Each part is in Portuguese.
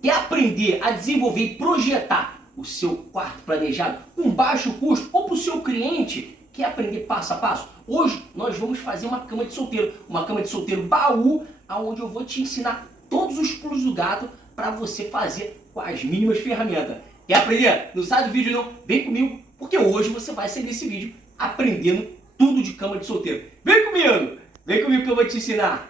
Quer aprender a desenvolver e projetar o seu quarto planejado com baixo custo ou para o seu cliente? Quer aprender passo a passo? Hoje nós vamos fazer uma cama de solteiro baú, onde eu vou te ensinar todos os pulos do gato para você fazer com as mínimas ferramentas. Quer aprender? Não sai do vídeo não? Vem comigo, porque hoje você vai sair desse vídeo aprendendo tudo de cama de solteiro. Vem comigo que eu vou te ensinar.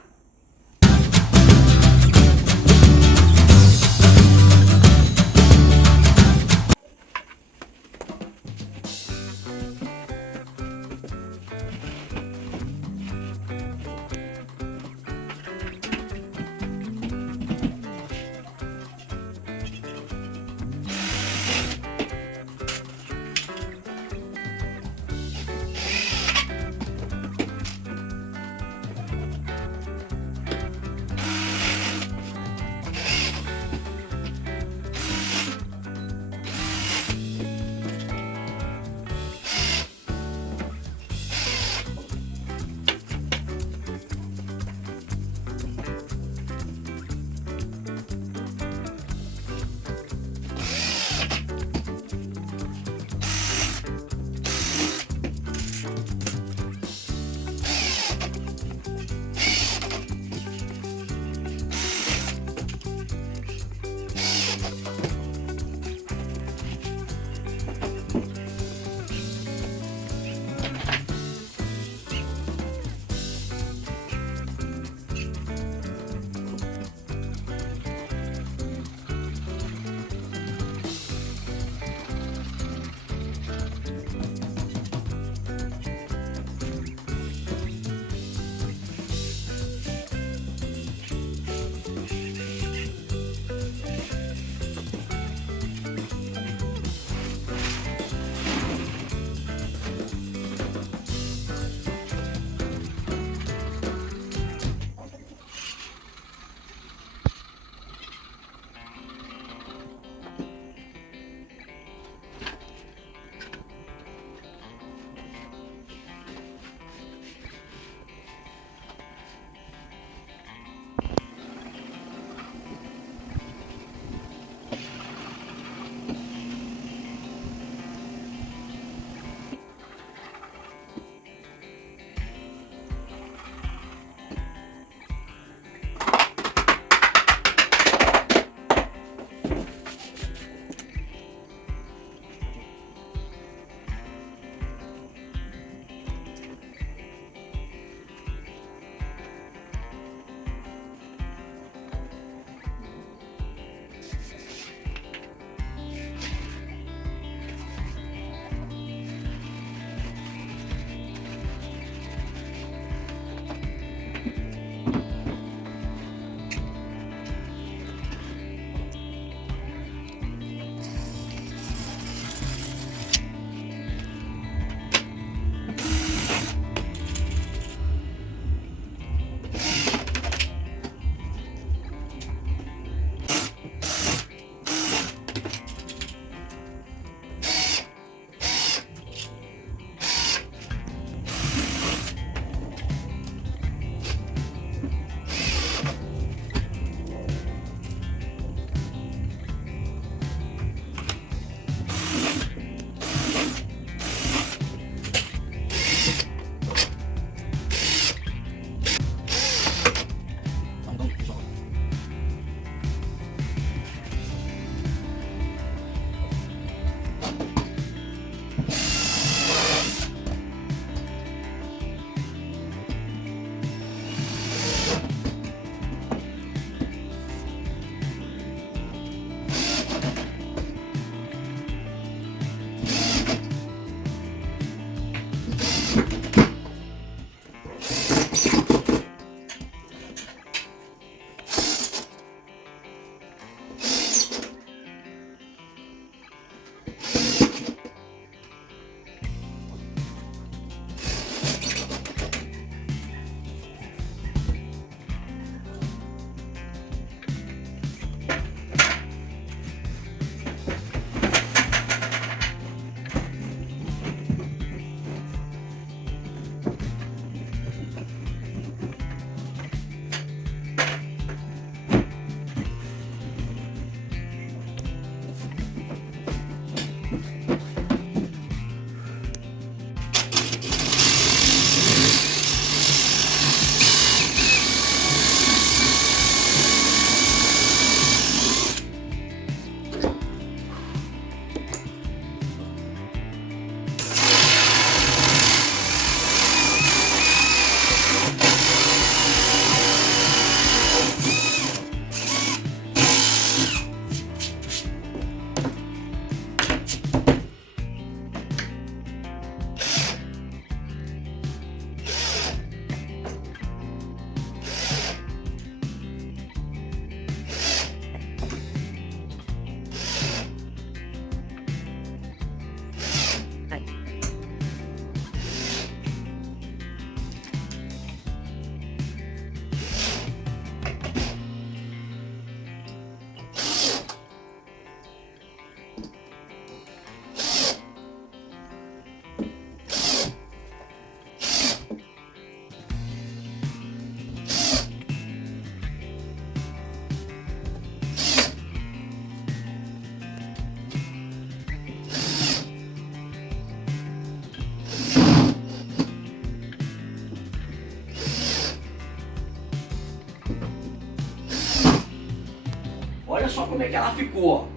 olha só como é que ela ficou,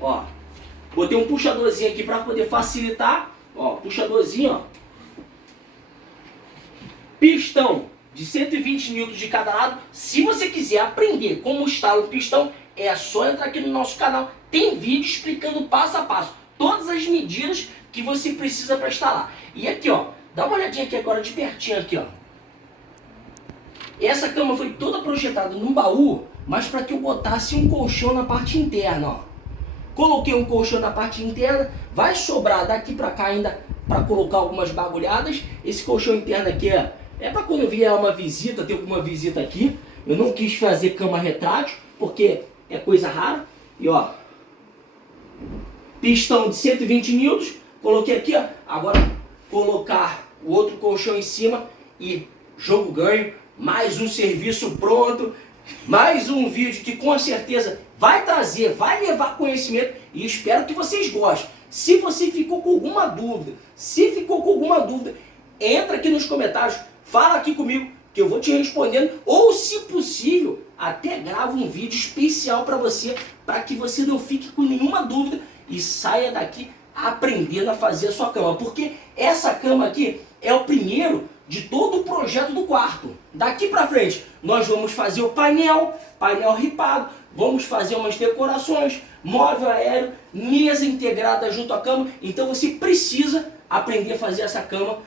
ó. Botei um puxadorzinho aqui para poder facilitar, ó, puxadorzinho, ó. Pistão de 120 N de cada lado. Se você quiser aprender como instala o pistão, é só entrar aqui no nosso canal. Tem vídeo explicando passo a passo todas as medidas que você precisa para instalar. E aqui, ó, dá uma olhadinha aqui agora de pertinho aqui, ó. Essa cama foi toda projetada num baú, mas para que eu botasse um colchão na parte interna, ó. Coloquei um colchão na parte interna, vai sobrar daqui para cá ainda para colocar algumas bagulhadas. Esse colchão interno aqui é para quando vier uma visita, ter alguma visita aqui. Eu não quis fazer cama retrátil, porque é coisa rara. E ó, pistão de 120 N, coloquei aqui, ó. Agora colocar o outro colchão em cima e jogo ganho. Mais um serviço pronto, mais um vídeo que com certeza vai trazer, vai levar conhecimento e espero que vocês gostem. Se você ficou com alguma dúvida, entra aqui nos comentários, fala aqui comigo que eu vou te respondendo, ou se possível, até gravo um vídeo especial para você, para que você não fique com nenhuma dúvida e saia daqui aprendendo a fazer a sua cama, porque essa cama aqui é o primeiro de todo o projeto do quarto. Daqui para frente nós vamos fazer o painel ripado, vamos fazer umas decorações, móvel aéreo, mesa integrada junto à cama. Então você precisa aprender a fazer essa cama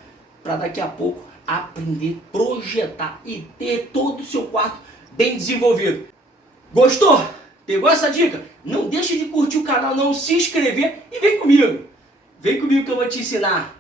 para daqui a pouco aprender a projetar e ter todo o seu quarto bem desenvolvido. Gostou? Pegou essa dica? Não deixe de curtir o canal, não, se inscrever e vem comigo. Vem comigo que eu vou te ensinar.